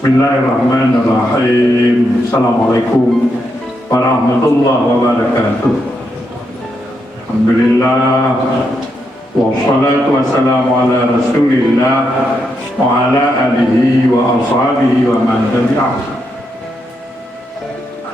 Bismillahirrahmanirrahim. Assalamualaikum warahmatullahi wabarakatuh. Alhamdulillah, wassalatu wassalamu ala rasulillah wa ala alihi wa ashabihi wa man tabi'ah.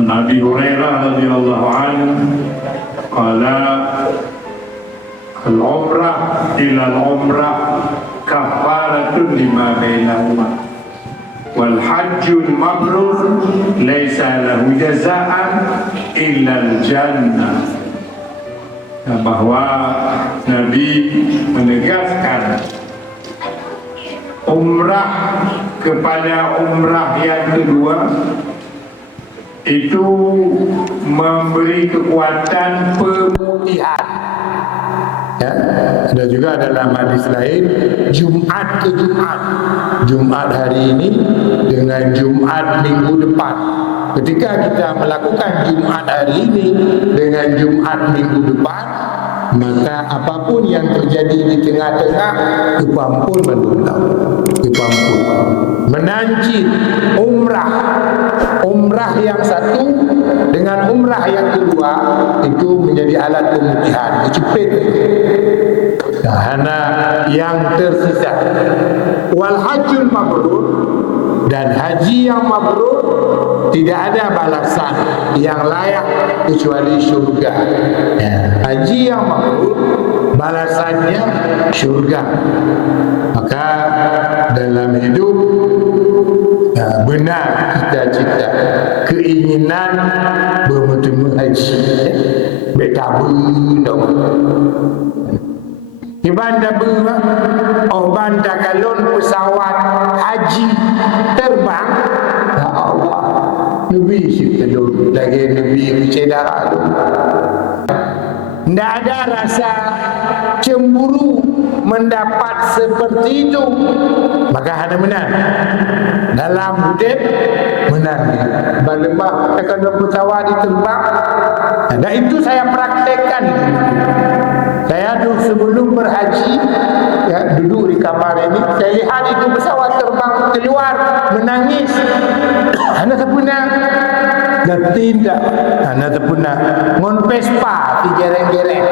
An Abi Hurairah radhiyallahu anhu qala al-umrah ila al-umrah kafaratun lima bainahuma wal hajjul mabrur laisa lahu jazaan illa al-jannah. Bahwa Nabi menegaskan umrah kepada umrah yang kedua itu memberi kekuatan pemutihan. Ya, ada juga dalam hadis lain Jumat ke Jumat, Jumat hari ini dengan Jumat minggu depan. Ketika kita melakukan Jumat hari ini dengan Jumat minggu depan, maka apapun yang terjadi di tengah-tengah kepampun mendulang, kepampun menancit umrah yang satu dengan umrah yang kedua itu menjadi alat pemutihan, dicepit karena yang tersisa. Wal hajjul mabrur, dan haji yang mabrur tidak ada balasan yang layak kecuali syurga. Ya, haji yang mabrur balasannya syurga. Maka dalam hidup benar cita-cita keinginan bertemu haji. Betabu dong. Ibanda bunga, banda galon pesawat haji terbang. Ya Allah, Nabi situ lagi Nabi cedera tu. Tidak ada rasa cemburu mendapat seperti itu. Maka ada menang dalam hidup, menang balembah akan pesawat diterbang. Dan itu saya praktekkan. Saya sebelum berhaji, ya, duduk di kamar ini, saya lihat itu pesawat terbang keluar, menangis. Anda terpunang, dan tidak, Anda terpunang. Ngon pespa, digereng-gereng.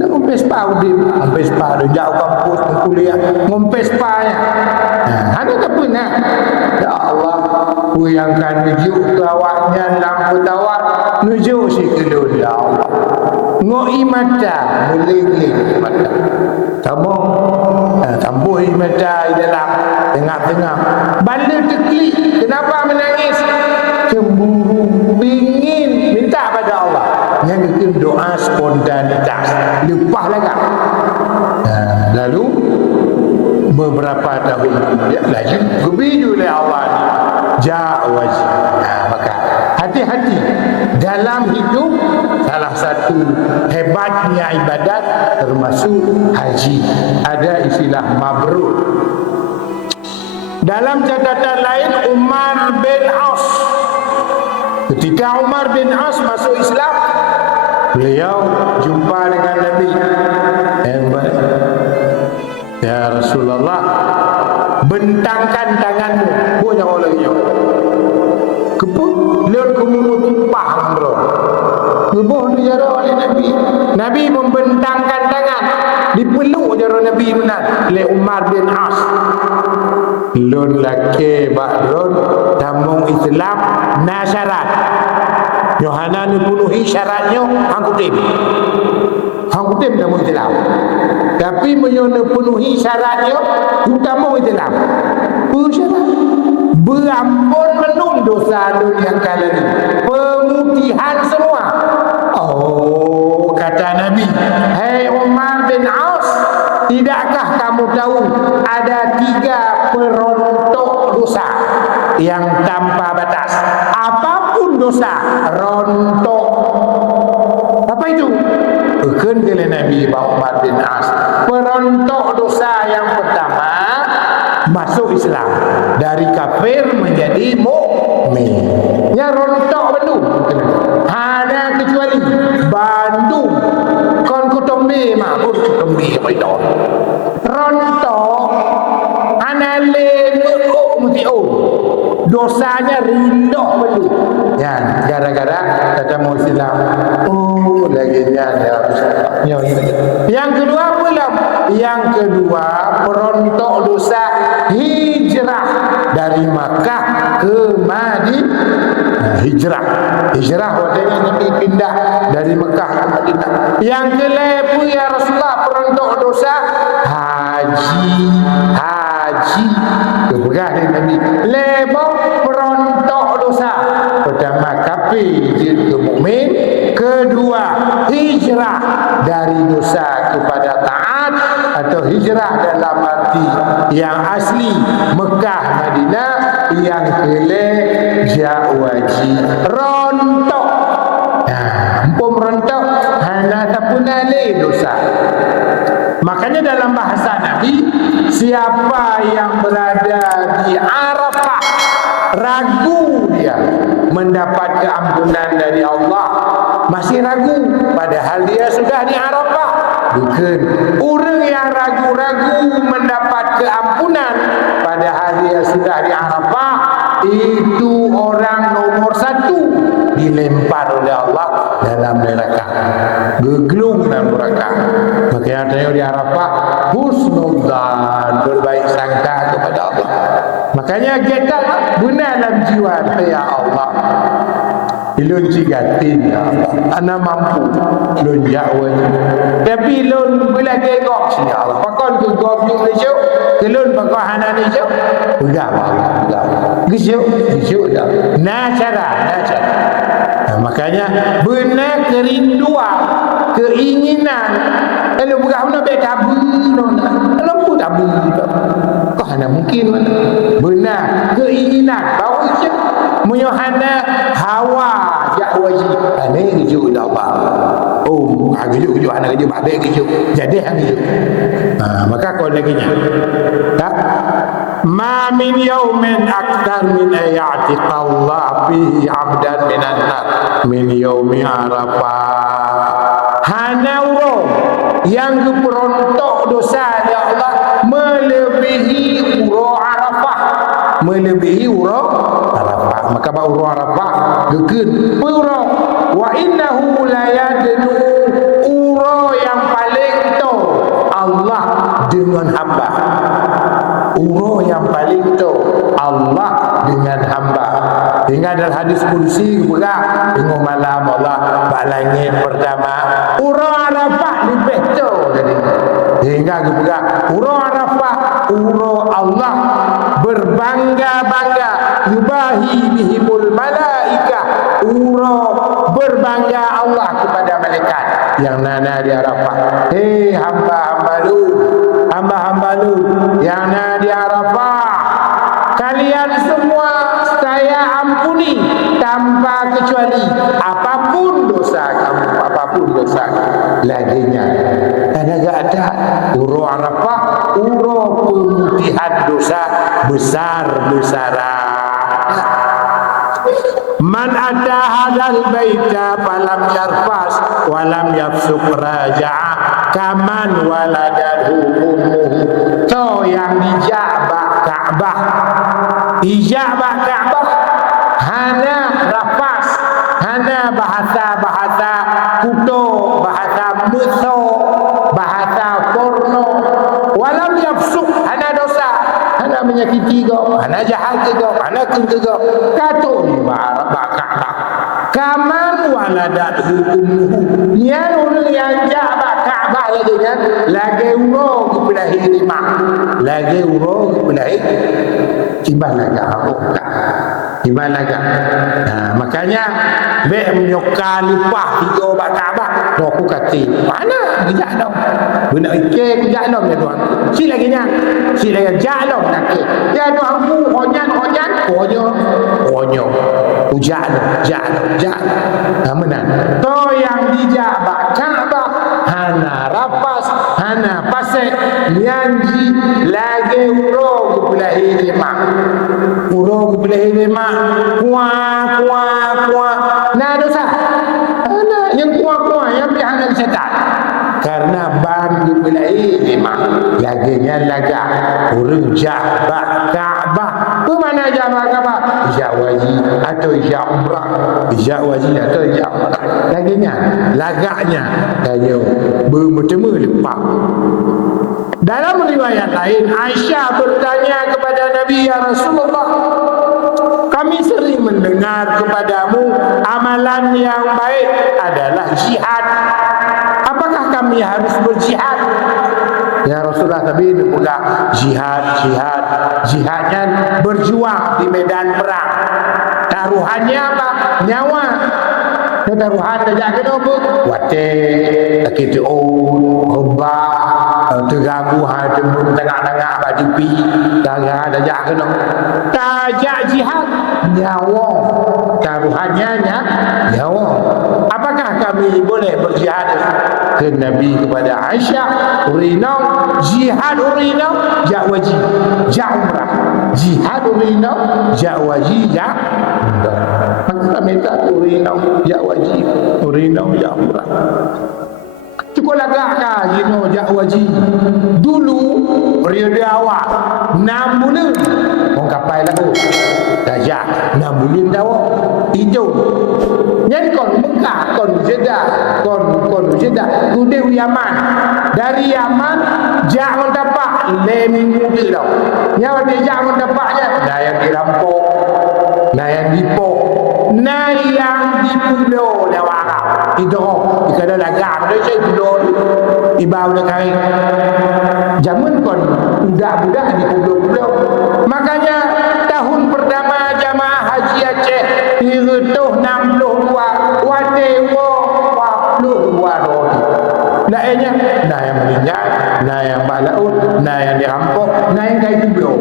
Ngon pespa, udah pespa, udah jauh kampus, kuliah, ngon pespa ya. Anda terpunang. Ya Allah, uyangkan nujuk awaknya lampu tawar, nujuk si kedua, ya Allah. Ngoi mata, meling-ling mata. Kamu tambuh mata di dalam tengah-tengah. Balik teklik, kenapa menangis? Cemburu, ingin minta pada Allah. Yang itu doa spontanitas. Lupa lagi. Lalu beberapa tahun kemudian lagi berbiju oleh Allah ni. Ja'waj. Maka hati-hati dalam hidup. Salah satu hebatnya ibadat termasuk haji. Ada istilah mabrur. Dalam catatan lain Umar bin As, ketika Umar bin As masuk Islam, beliau jumpa dengan Nabi. Ya Rasulullah, bentangkan tanganmu. Punya olehnya. Keput, lihat kamu tumpah bro. Tubuh dijara oleh Nabi. Nabi membentangkan tangan, dipeluk jara Nabi benar oleh Umar bin As. Lun laki bakrun tamung Islam na syarat. Yohana dipenuhi syaratnya angkutim. Angkutim tamung Islam. Tapi memenuhi syaratnya tamung Islam. Syarat berampun menung dosa yang kalian ini. Pemutihan semua. Oh, kata Nabi, "Hei Umar bin As, tidakkah kamu tahu ada 3 perontok dosa yang tanpa batas? Apapun dosa, rontok." Apa itu? Bukan kata Nabi Umar bin As. Perontok dosa yang pertama, masuk Islam. Dari kafir menjadi mukmin. Ya rontok belum. Ada kecuali Bandung. Kon kutombe mah, kon kutombe apa itu? Rontok anale mukuk mutiun. dosanya rindu beli. Ya, gara-gara tetamu Islam. Oh, laginya ya. Yang kedua pula, yang kedua perontok dosa hijrah dari Makkah ke Madinah. Hijrah waktunya Nabi pindah dari Mekah ke Madinah. Yang kelepu ya Rasulullah perontok dosa haji. Kebegah ni Nabi lebo perontok dosa. Pertama kafir ke mukmin, kedua hijrah dari dosa kepada taat atau hijrah dalam arti yang asli Mekah Madinah, yang jawaji rontok. Empum rontok hana tapunale dosa. Makanya dalam bahasa Nabi, siapa yang berada di Arafah ragu dia mendapat keampunan dari Allah, masih ragu padahal dia sudah di Arafah. Bukan. Orang yang ragu-ragu mendapat keampunan padahal dia sudah di Arafah, itu orang nomor satu dilempar oleh Allah dalam neraka, geglung dalam neraka. Makanya tanya di Arafah, husnudzan, berbaik sangka kepada Allah. Makanya kita benar dalam jiwa, ya Allah, ilun cigatin ya Allah, ana mampu lun jauh, tapi lun bila gegok ya Allah, pakon ke gop ni Malaysia, kelun pakon hana Malaysia, enggak Allah, gisuk dah. Nah cara. Makanya benar kerinduan, keinginan. Kalau bukan nak tabu, kalau pun tabu, kau hana mungkin mana? Benar keinginan, bawa je. Menyohana hawa jahwaji. Ini kejuk dah apa? Oh, kejuk anak kejuk babe kejuk. Jadi hang kejuk. Maka kau lagi nya. Tak? Ma min yaumin akthar min ayatiqallah bihi 'abdan minan nar min yaumi Arafah. Hanauro yang keperontok dosa ya Allah melebihi uro Arafah. Maka ba uro Arafah gekeun uro wa innahu la yadnu uro yang paling to Allah dengan hamba. Uro yang paling tu Allah dengan hamba. Hingga dalam hadis kursi juga tengok malam Allah bak langit pertama uro Arafah lebih tu jadi. Hingga juga uro Arafah uro Allah berbangga-bangga yubahi bihimul malaikah. Uro berbangga Allah kepada malaikat yang nana di Arafah. Hei hamba-hamba lu yang ada di Arafah, kalian semua saya ampuni tanpa kecuali apapun dosa kamu, laginya tidak ada uro Arafah, uro pemutihan dosa besar-besaran. Man ata hadal baita falam yarfas walam yafsuq raja'a kaman waladadhu ummuhu. So yang ijabah Ka'bah hana rafas, hana bahasa kuto, bahasa musuh, bahasa porno, walam yafsuq, hana dosa, hana menyakiti go, hana jahat go, hana kenggo katun Ka'bah. Kaman waladadhu ummuhu. Yang orang yang jabah Ka'bah lagi urung kepelahi lima, lagi urung kepelahi timbang laga timbang laga. Makanya be menyoka lipah tiga obat Ka'bah aku kata mana gejak dong benda ikir gejak dong ya tuan si lagi jak dong nakik ya tuan aku honyan konyo ujak dong menan to yang dijak Ka'bah hana rapas hana pasek nyanji lagi urung kepelahi lima kuah nah dosa anak yang kuah yang pihak setan karena ban kepelahi lima laginya laga urung jabak Ka'bah Apa mana jamak apa? Ijak wajib atau ijak umrah. Ijak wajib atau ijak umrah. Laginya, lagaknya tanya bertemu lepak. Dalam riwayat lain, Aisyah bertanya kepada Nabi, ya Rasulullah, kami sering mendengar kepadamu amalan yang baik adalah jihad. Apakah kami harus berjihad? Ya Rasulullah, tapi itu pula jihad kan berjuang di medan perang. Taruhannya apa? Nyawa. Taruhan saja kena apa? Watik, sakit rebah, terganggu hati tengah-tengah badipi, darah saja kena. Tajak jihad nyawa. Taruhannya nyawa. Apakah kami boleh berjihad? Ke Nabi kepada Aisyah, urinau jihad urinau jak wajib jak umrah, jihad urinau jak wajib jak umrah. Maka minta urinau jak wajib urinau jak umrah. Cukup lagaklah jino jak wajib. Dulu periode awal 6 bulan orang kapal lalu dajak 6 bulan dawa hijau yang kon Mekah kon Jeddah kude Yaman, dari Yaman jak mendapat 5 minggu tu tau. Yang dia jak mendapatnya dah yang dirampok, dah yang dipok, nah yang di pulau Dawara itu kada lagak Malaysia pulau ibau dah kari zaman kon budak-budak di pulau-pulau. Makanya tahun pertama jamaah haji Aceh diretuh 62 watewo 42 roti. Lainnya nah yang meninggal, nah yang balaut, nah yang dirampok, nah yang kayak pulau.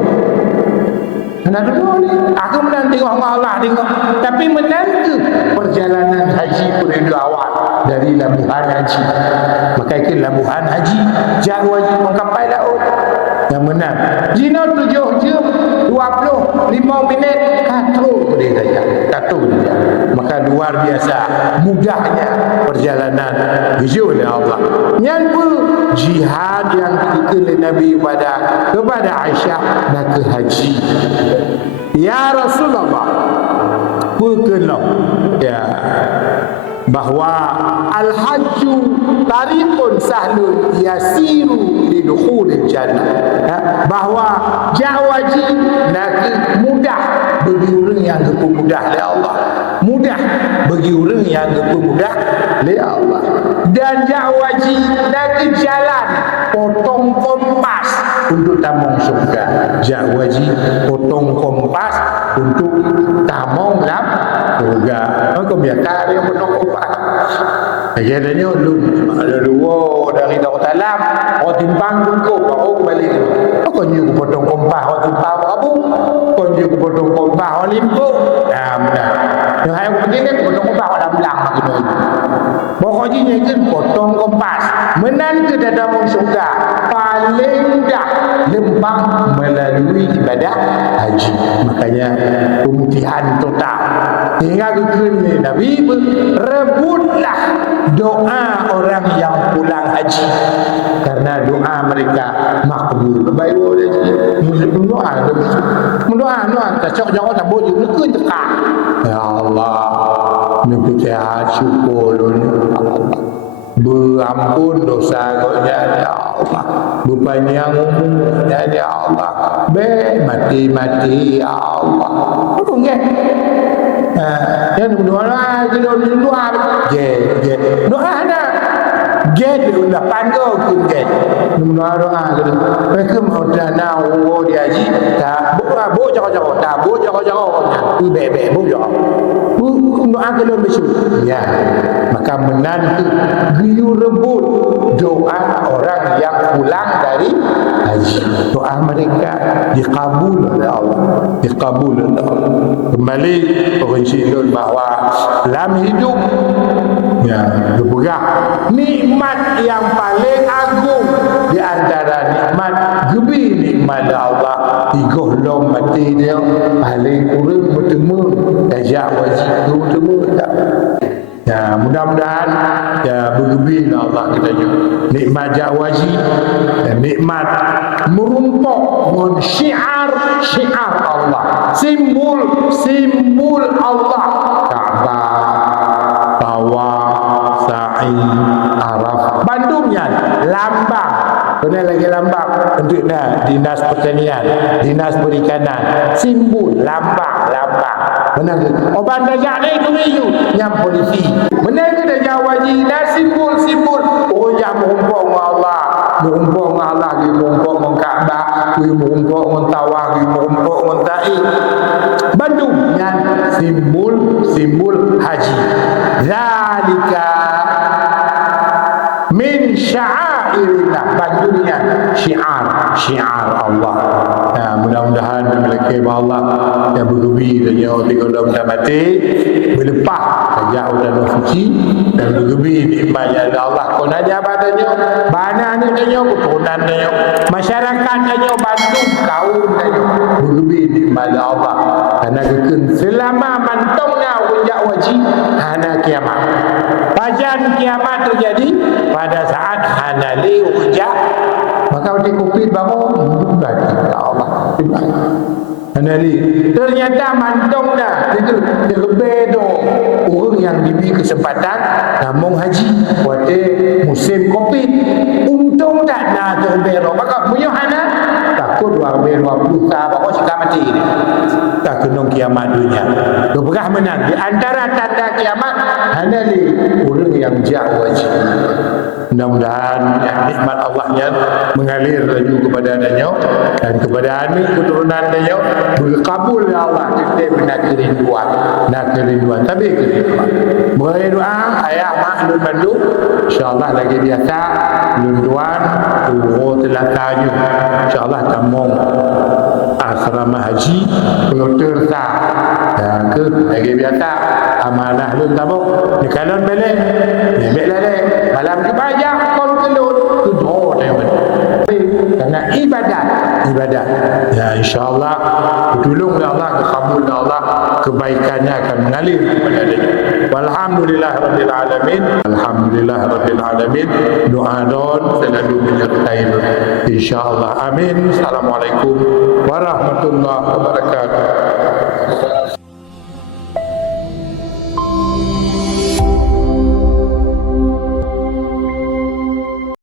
Mana dulu ni? Aku menang tengok Allah tengok. Tapi menantu perjalanan haji periode awal dari labuhan haji. Maka itu labuhan haji jauh wajib mengkapai laut. Yang menang Jino 7 jam 25 minit katu boleh saja. Katu saja. Maka luar biasa mudahnya perjalanan hijau oleh Allah. Yang pun jihad yang dikatakan Nabi kepada Aisyah nak ke haji. Ya Rasulullah, berkenan ya bahawa al-hajju tariqun sahlun yasiru lidukhulil jannah, ya, bahawa wajib nak mudah bagi orang yang mudah oleh Allah, mudah bagi orang yang mudah oleh Allah. Dan wajib nak jalan potong kompas untuk tamong surga. Wajib potong kompas untuk tamong lam surga. Maka biarkan dia potong kompas. Ajarnya ada dua dari Darul Salam, orang timbang cukup, baru balik. Kau nyuruh potong kompas, orang timbang berapa? Kau nyuruh potong kompas, orang limpo. Nah, benar. Yang saya penting kan potong kompas, orang belang. Pokoknya kan potong kompas. Menan ke dalam surga paling dah lembang melalui ibadah haji. Makanya pemutihan total. Hingga ke Nabi rebutlah doa orang yang pulang haji, karena doa mereka makbul. Baik boleh doa tak cok jangan tak boleh ke tekak. Ya Allah, kita syukur berampun dosa kau ya Allah, berpanjang umurnya ya Allah, mati ya Allah. Apa enggak? Yang doa kita doa doa ada get udah panggil pun get doa gitu. Mereka mau dana uang dia haji tak bo jauh-jauh tak bo jauh-jauh tu bebek bo jauh doa kalau besok ya. Maka menanti giyu rebut doa orang yang pulang dari haji. Doa mereka dikabul oleh Allah, dikabul oleh Allah. Kembali penginsyidun bahawa dalam hidup ya berpegang nikmat yang paling agung di antara nikmat gebi nikmat Allah digolong mati dia paling kurang bertemu dajak wajib bertemu tak. Ya mudah-mudahan ya bergebi Allah kita juga nikmat jawaji dan nikmat merumpuk dengan syiar Allah, simbol Allah, Ka'bah, Tawaf, Sa'i, Arafah, bandungnya lambang. Benar lagi lambang untuk dinas pertanian, dinas perikanan, simbol lambang. Benar ke? Obat dajak ni tu iu yang polisi. Benar ke dah jawaji dah simbol. Oh yang merumpuk dengan Allah, merumpuk dengan Allah, dia merumpuk dengan Kaabah, dia merumpuk dengan Tawaf, dia merumpuk dengan Sa'i. Bandung yang simbol haji. Zalika min sya'airillah, bandungnya syiar Allah. Nah, mudah-mudahan memiliki Allah yang bergebi dan yang kalau dah mati berlepas sejak udara suci dan bergebi nikmatnya Allah. Kau nanya badannya, bananya tanya, keturunan tanya, masyarakat tanya, bandung kaum tanya, bergebi nikmat Allah. Karena kekun selama mantongnya wajah wajib hana kiamat. Pajan kiamat terjadi pada saat hanali wajah. Maka waktu COVID bangun, ya Allah, hanali. Ternyata mantong dah, itu terbedo orang yang diberi kesempatan namun haji waktu musim COVID. Untung tak nak terbedo. Maka punya hana takut 2020 bahawa jika mati ini tak kenong kiamat dunia. Berperah menang di antara tanda kiamat hanali orang yang jauh wajib. Mudah-mudahan nikmat Allahnya mengalir laju kepada adanya dan kepada anak keturunan adanya berkabul ya Allah kita nak kerinduan tapi kerinduan boleh doa ayah mak nun bandung insyaallah lagi biasa lunduan urut telatanya insyaallah tamong asrama haji pelotor tak dan ke lagi biasa amanah lun tabuk ni kalon balik ni balik lagi malam ke bajak kau kelun tu doa karena ibadat ya insyaallah tolong Allah kabul Allah kebaikannya akan mengalir kepada dia. Walhamdulillahirabbil alamin doa don selalu menyertai insyaallah amin. Assalamualaikum warahmatullahi wabarakatuh.